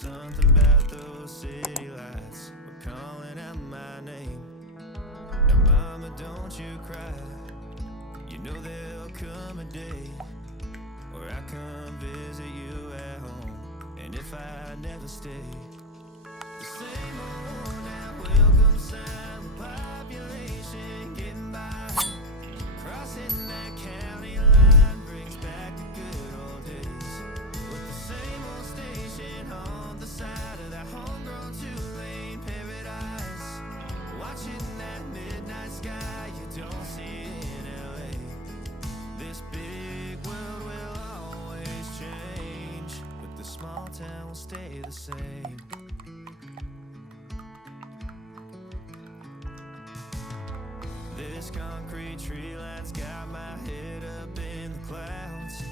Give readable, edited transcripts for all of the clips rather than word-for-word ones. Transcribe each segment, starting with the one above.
something about those city lights were calling out my name. Now mama, don't you cry. You know there'll come a day where I come visit you at home. And if I never stay, the same old worn out welcome sign with population getting by. Crossing that county line brings back the good old days, with the same old station on the side of that homegrown two-lane paradise. Watching that midnight sky you don't see in LA. This big world will always change, but the small town will stay the same. This concrete tree line's got my head up in the clouds.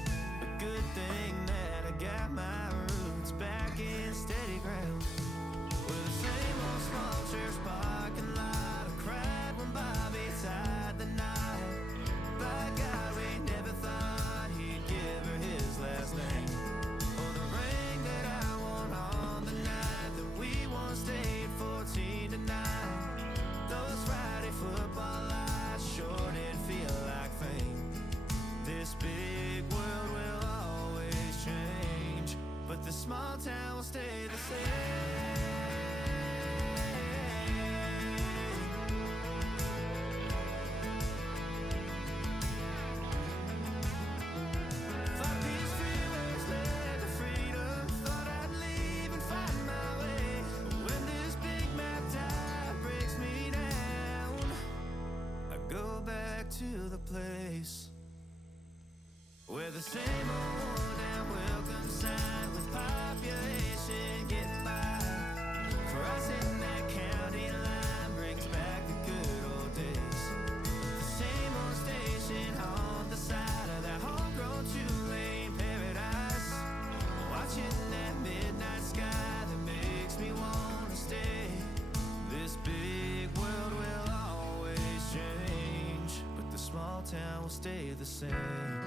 A good thing that I got my roots back in steady ground. With the same old small church parking lot, I cried when Bobby tied the knot. By God, we never thought he'd give her his last name. Or the ring that I wore on the night that we once stayed 14 to 9. Those Friday football lights sure did feel like fame. This big world will always change, but the small town will stay the same. Thought these freeways led to freedom, thought I'd leave and find my way. But when this big map tie breaks me down, I go back to the place where the same old worn out welcome sign with population getting by. Crossing that county line brings back the good old days. The same old station on the side of that homegrown two-lane paradise. Watching that midnight sky that makes me want to stay. This big world will always change, but the small town will stay the same.